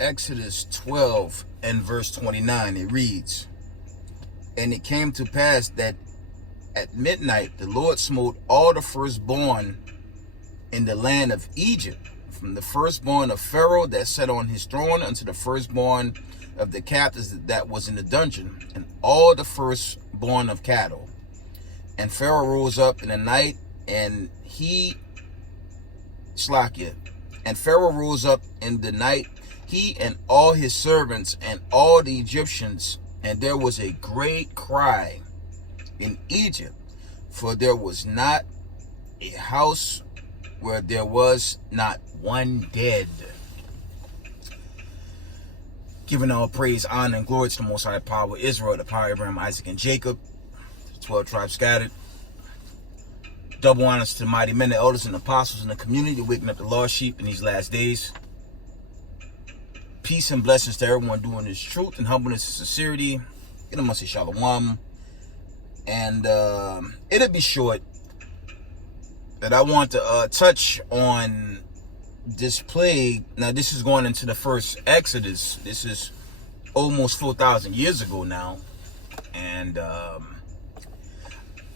Exodus 12 and verse 29, it reads, "And it came to pass that at midnight the Lord smote all the firstborn in the land of Egypt, from the firstborn of Pharaoh that sat on his throne unto the firstborn of the captives that was in the dungeon, and all the firstborn of cattle. And Pharaoh rose up in the night, and Pharaoh rose up in the night, he and all his servants and all the Egyptians, and there was a great cry in Egypt, for there was not a house where there was not one dead." Giving all praise, honor, and glory to the Most High Power, Israel, the power of Abraham, Isaac, and Jacob, the 12 tribes scattered. Double honors to the mighty men, the elders, and apostles in the community, waking up the lost sheep in these last days. Peace and blessings to everyone doing this truth and humbleness and sincerity. Get them, say shalom. And it'll be short, but I want to touch on this plague. Now, this is going into the first Exodus. This is almost 4,000 years ago now. And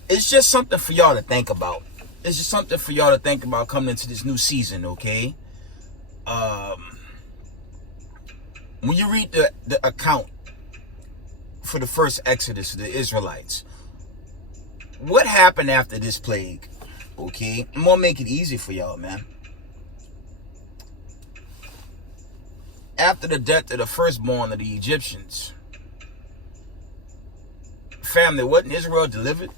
it's just something for y'all to think about. It's just something for y'all to think about coming into this new season, okay? When you read the account for the first Exodus of the Israelites, what happened after this plague? Okay, I'm gonna make it easy for y'all, man. After the death of the firstborn of the Egyptians, family, wasn't Israel delivered?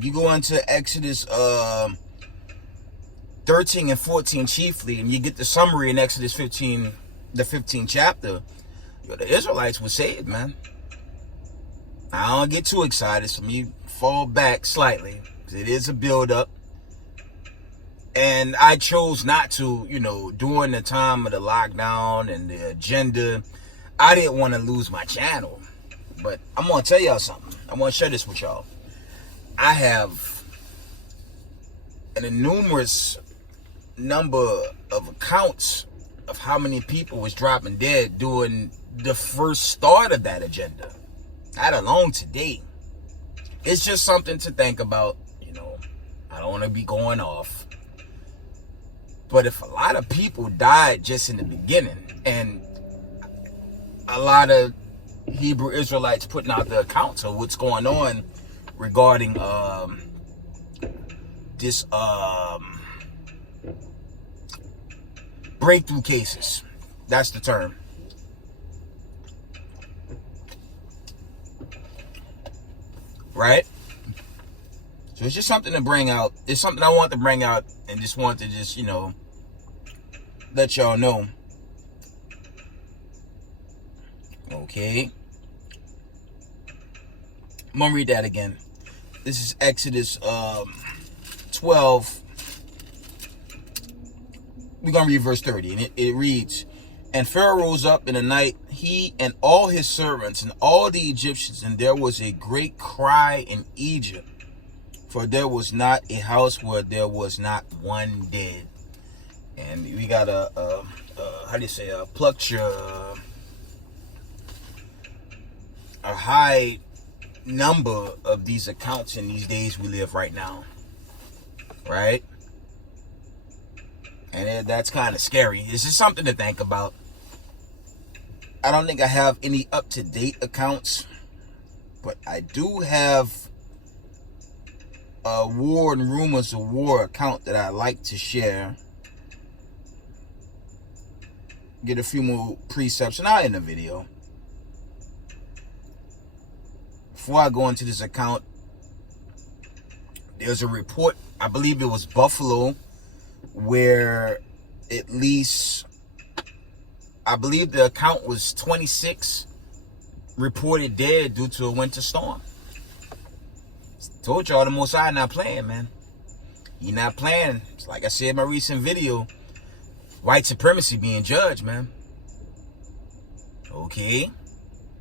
You go into Exodus 13 and 14 chiefly, and you get the summary in Exodus 15, the 15th chapter. The Israelites were saved, man. I don't get too excited, so me fall back slightly, because it is a build-up. And I chose not to, during the time of the lockdown and the agenda, I didn't want to lose my channel. But I'm going to tell y'all something. I want to share this with y'all. I have an enormous number of accounts of how many people was dropping dead during the first start of that agenda. Not alone today. It's just something to think about. I don't want to be going off. But if a lot of people died just in the beginning, and a lot of Hebrew Israelites putting out the accounts of what's going on regarding this breakthrough cases. That's the term. Right? So it's just something to bring out. It's something I want to bring out, and just want to just, let y'all know. Okay. I'm going to read that again. This is Exodus 12. We're going to read verse 30. And it reads, "And Pharaoh rose up in the night, he and all his servants and all the Egyptians, and there was a great cry in Egypt, for there was not a house where there was not one dead." And we got a high number of these accounts in these days we live right now, right? And that's kind of scary. This is something to think about. I don't think I have any up-to-date accounts, but I do have a war and rumors of war account that I like to share. Get a few more precepts, and I'll end the video. Before I go into this account, there's a report, I believe it was Buffalo, where at least, I believe the account was 26 reported dead due to a winter storm. Told y'all the Most High not playing, man. He not playing. It's like I said in my recent video, white supremacy being judged, man. Okay.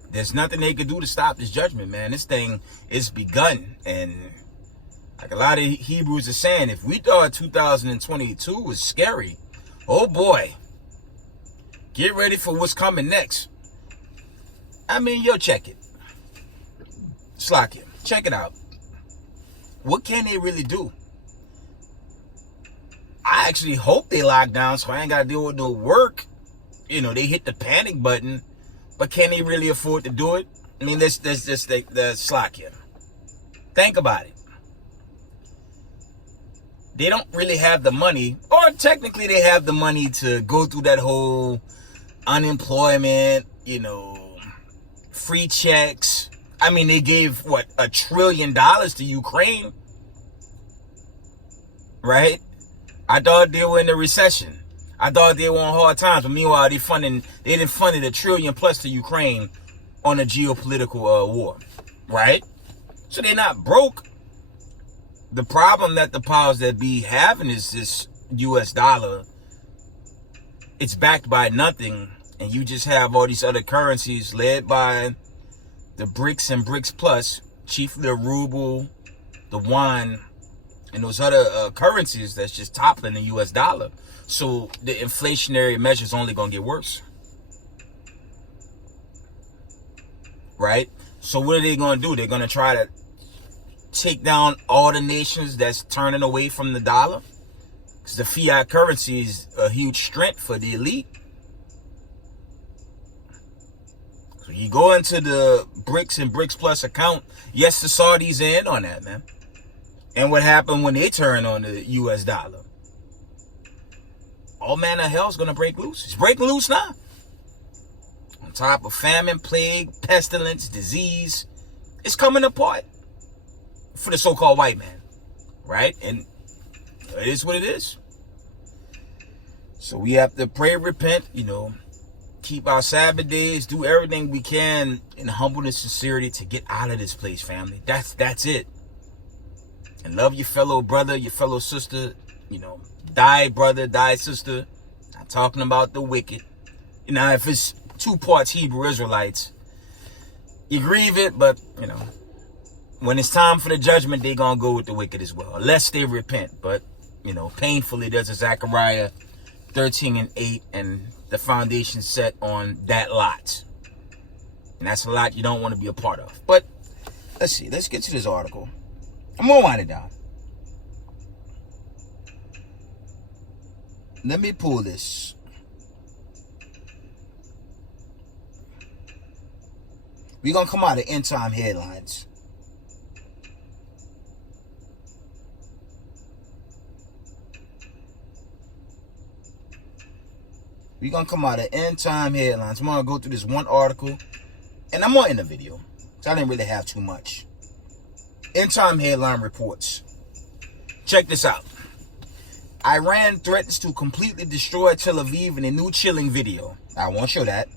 There's nothing they could do to stop this judgment, man. This thing is begun. And like a lot of Hebrews are saying, if we thought 2022 was scary, oh boy, Get ready for what's coming next. I mean, yo, check it. Slack it. Check it out. What can they really do? I actually hope they lock down so I ain't got to deal with no work. You know, they hit the panic button. But can they really afford to do it? I mean, let's just slack here. Think about it. They don't really have the money, or technically they have the money to go through that whole unemployment, you know, free checks. I mean, they gave, what, $1 trillion to Ukraine, right? I thought they were in a recession. I thought they were on hard times, but meanwhile, they didn't fund $1 trillion plus to Ukraine on a geopolitical war, right? So they're not broke. The problem that the powers that be having is this US dollar. It's backed by nothing, and you just have all these other currencies led by the BRICS and BRICS Plus, chiefly the ruble, the yuan, and those other currencies that's just toppling the US dollar. So the inflationary measures only gonna get worse, right? So what are they gonna do? They're gonna try to take down all the nations that's turning away from the dollar, because the fiat currency is a huge strength for the elite. So you go into the BRICS and BRICS Plus account. Yes, the Saudis are in on that, man. And what happened when they turn on the US dollar? All manner of hell's gonna break loose. It's breaking loose now. On top of famine, plague, pestilence, disease, it's coming apart for the so-called white man, right? And it is what it is. So we have to pray, repent, you know, keep our Sabbath days, do everything we can in humbleness and sincerity to get out of this place, family. That's it. And love your fellow brother, your fellow sister, you know, die brother, die sister. Not talking about the wicked. You know, if it's 2 parts Hebrew Israelites, you grieve it, but, you know, when it's time for the judgment, they're going to go with the wicked as well, unless they repent. But, you know, painfully, there's a Zechariah 13:8, and the foundation set on that lot. And that's a lot you don't want to be a part of. But let's see. Let's get to this article. I'm going to wind it down. Let me pull this. We're going to come out of end time headlines. We're going to come out of end time headlines. I'm going to go through this one article, and I'm going to end the video, so I didn't really have too much. End time headline reports. Check this out. Iran threatens to completely destroy Tel Aviv in a new chilling video. I won't show that.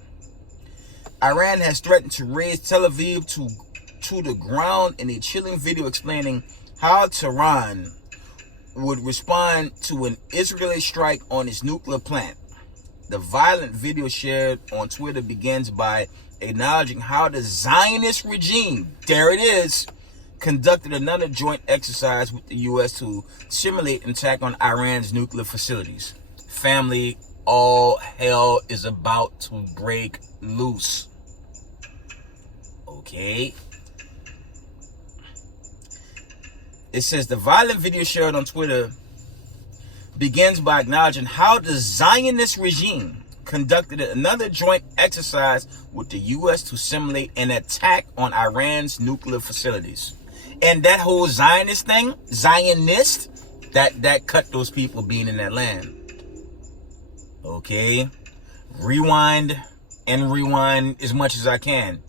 Iran has threatened to raze Tel Aviv to the ground in a chilling video explaining how Tehran would respond to an Israeli strike on its nuclear plant. The violent video shared on Twitter begins by acknowledging how the Zionist regime, there it is, conducted another joint exercise with the U.S. to simulate an attack on Iran's nuclear facilities. Family, all hell is about to break loose. Okay. It says the violent video shared on Twitter begins by acknowledging how the Zionist regime conducted another joint exercise with the U.S. to simulate an attack on Iran's nuclear facilities. And that whole Zionist thing, Zionist, that cut those people being in that land. Okay. Rewind and rewind as much as I can.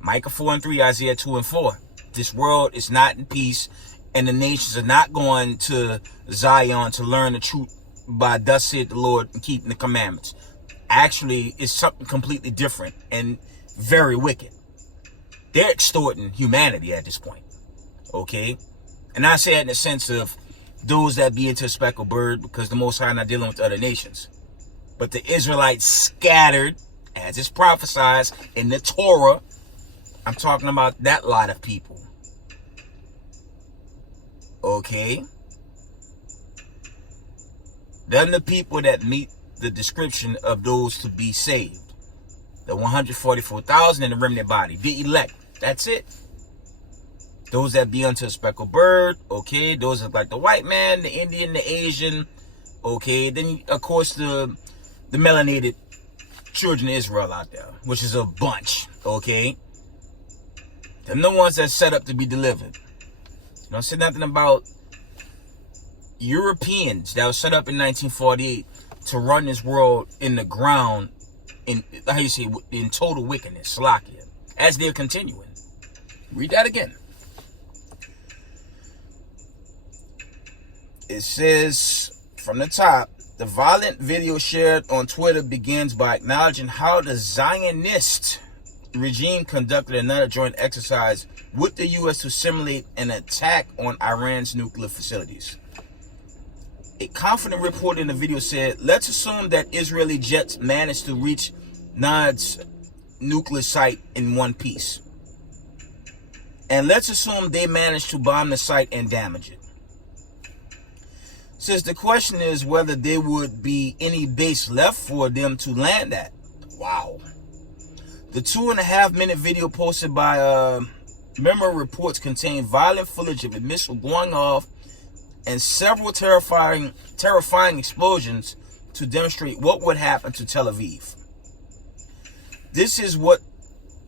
Micah 4:3, Isaiah 2:4. This world is not in peace, and the nations are not going to Zion to learn the truth by thus saith the Lord and keeping the commandments. Actually, it's something completely different and very wicked. They're extorting humanity at this point. Okay? And I say that in the sense of those that be into a speckled bird, because the Most High not dealing with other nations. But the Israelites scattered, as is prophesied in the Torah. I'm talking about that lot of people. Okay? Then the people that meet the description of those to be saved. The 144,000 and the remnant body. The elect. That's it. Those that be unto a speckled bird. Okay. Those are like the white man, the Indian, the Asian. Okay. Then, of course, the melanated children of Israel out there, which is a bunch. Okay. They're the ones that's set up to be delivered. You don't say nothing about Europeans that were set up in 1948 to run this world in the ground in, how you say, in total wickedness, Salakia, as they're continuing. Read that again. It says from the top, the violent video shared on Twitter begins by acknowledging how the Zionist regime conducted another joint exercise with the U.S. to simulate an attack on Iran's nuclear facilities. A confident report in the video said, let's assume that Israeli jets managed to reach Nad's nuclear site in one piece. And let's assume they managed to bomb the site and damage it. Since the question is whether there would be any base left for them to land at. Wow. The 2.5-minute video posted by Memory Reports contained violent footage of a missile going off and several terrifying explosions to demonstrate what would happen to Tel Aviv. This is what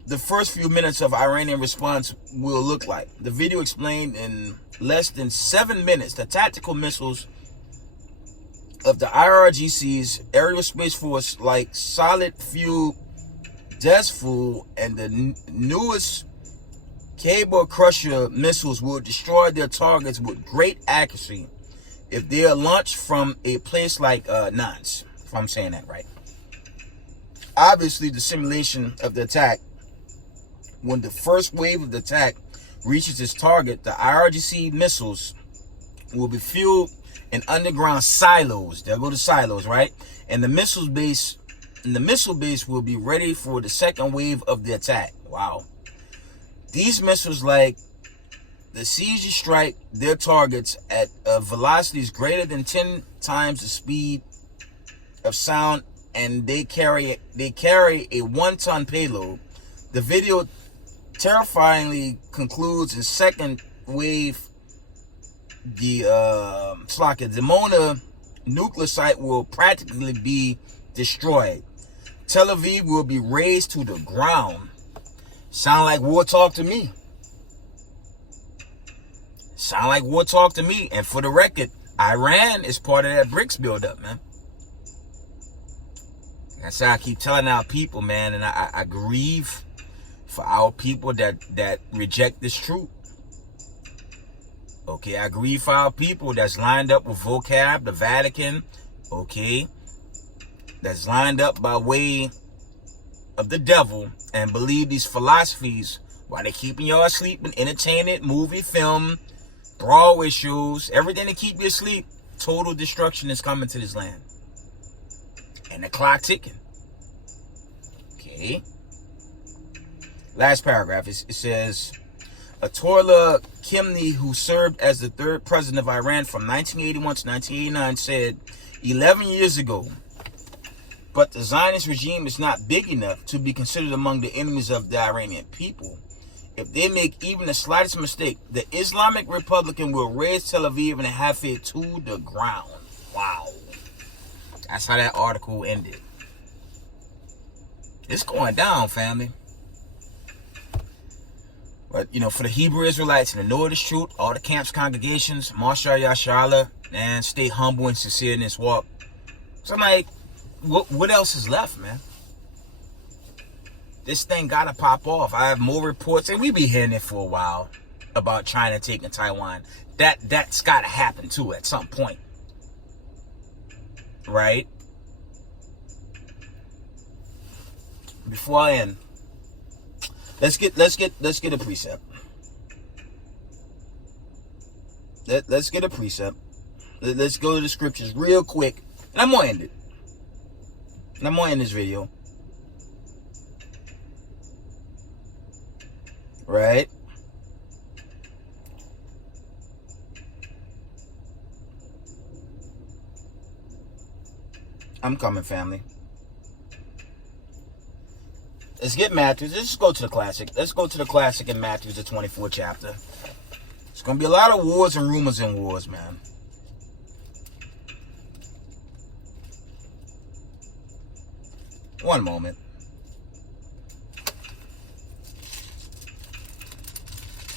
the first few minutes of Iranian response will look like. The video explained in less than 7 minutes the tactical missiles of the IRGC's Aerial Space Force, like solid fuel, Desfool, and the newest Cable Crusher missiles will destroy their targets with great accuracy if they are launched from a place like Nantes, if I'm saying that right. Obviously, the simulation of the attack, when the first wave of the attack reaches its target, the IRGC missiles will be fueled in underground silos. They'll go to silos, right? And the missile base will be ready for the second wave of the attack. Wow. These missiles, like the CG, strike their targets at velocities greater than 10 times the speed of sound, and they carry a 1-ton payload. The video terrifyingly concludes in second wave. The Mona nuclear site will practically be destroyed. Tel Aviv will be razed to the ground. Sound like war talk to me. Sound like war talk to me. And for the record, Iran is part of that BRICS buildup, man. That's how I keep telling our people, man, and I grieve for our people that reject this truth. Okay, I grieve for our people that's lined up with vocab, the Vatican, okay, that's lined up by way of the devil and believe these philosophies while they keeping y'all asleep and entertainment, movie, film, Broadway shows, everything to keep you asleep. Total destruction is coming to this land. And the clock ticking. Okay. Last paragraph, it says, Ayatollah Khamenei, who served as the third president of Iran from 1981 to 1989, said 11 years ago, but the Zionist regime is not big enough to be considered among the enemies of the Iranian people. If they make even the slightest mistake, the Islamic Republican will raze Tel Aviv and have it to the ground. Wow. That's how that article ended. It's going down, family. But, you know, for the Hebrew Israelites and the know this truth, all the camps, congregations, Mashar Yashala, and stay humble and sincere in this walk. So I'm like, what else is left, man? This thing gotta pop off. I have more reports, and we be hearing it for a while, about China taking Taiwan. That's gotta happen too at some point. Right? Before I end, let's get a precept. Let's get a precept. Let's go to the scriptures real quick. And I'm gonna end it. And I'm gonna end this video. Right? I'm coming, family. Let's get Matthew. Let's just go to the classic. Let's go to the classic in Matthew, the 24th chapter. It's going to be a lot of wars and rumors and wars, man. One moment.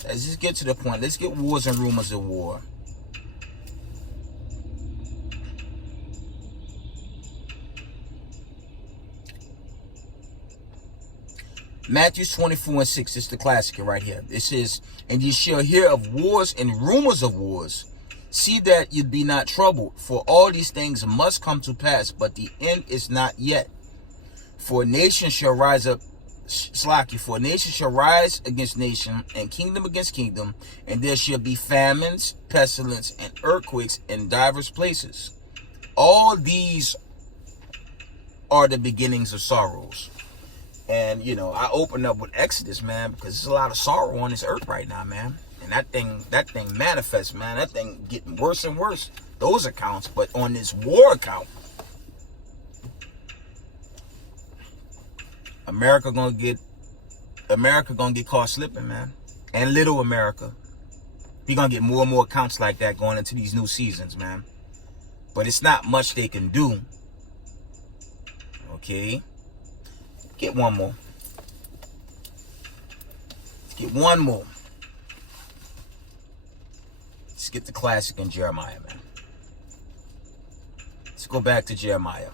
Let's just get to the point. Let's get wars and rumors of war. Matthew 24:6. This is the classic right here. It says, "And ye shall hear of wars and rumors of wars. See that ye be not troubled, for all these things must come to pass, but the end is not yet. For nation shall rise up, for nation shall rise against nation, and kingdom against kingdom, and there shall be famines, pestilence, and earthquakes in divers places. All these are the beginnings of sorrows." And, you know, I opened up with Exodus, man, because there's a lot of sorrow on this earth right now, man. And that thing manifests, man. That thing getting worse and worse. Those accounts. But on this war account, America gonna get caught slipping, man. And little America. We gonna get more and more accounts like that going into these new seasons, man. But it's not much they can do. Okay. Get one more. Get one more. Let's get the classic in Jeremiah, man. Let's go back to Jeremiah.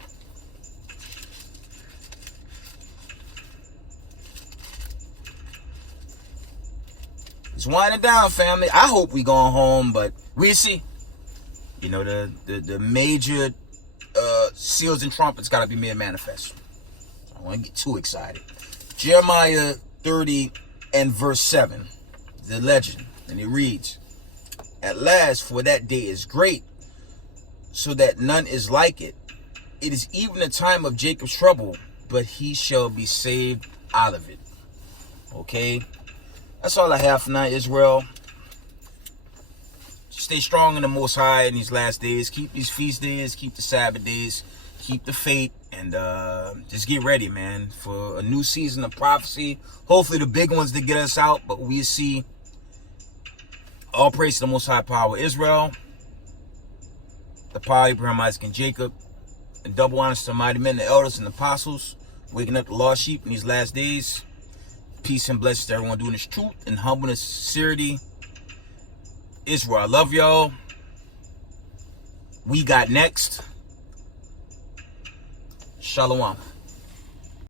It's winding down, family. I hope we going home, but we'll see. You know, the major seals and trumpets got to be made manifest. I don't want to get too excited. Jeremiah 30 and verse 7, the legend, and it reads, "At last, for that day is great, so that none is like it. It is even the time of Jacob's trouble, but he shall be saved out of it." Okay, that's all I have for now, Israel. Stay strong in the Most High in these last days. Keep these feast days, keep the Sabbath days, keep the faith, and just get ready, man, for a new season of prophecy. Hopefully the big ones to get us out, but we'll see. All praise to the Most High power of Israel, the power of Abraham, Isaac, and Jacob, and double honors to the mighty men, the elders, and the apostles, waking up the lost sheep in these last days. Peace and blessings to everyone doing this truth and humbleness, sincerity. Israel, I love y'all. We got next. Shalom.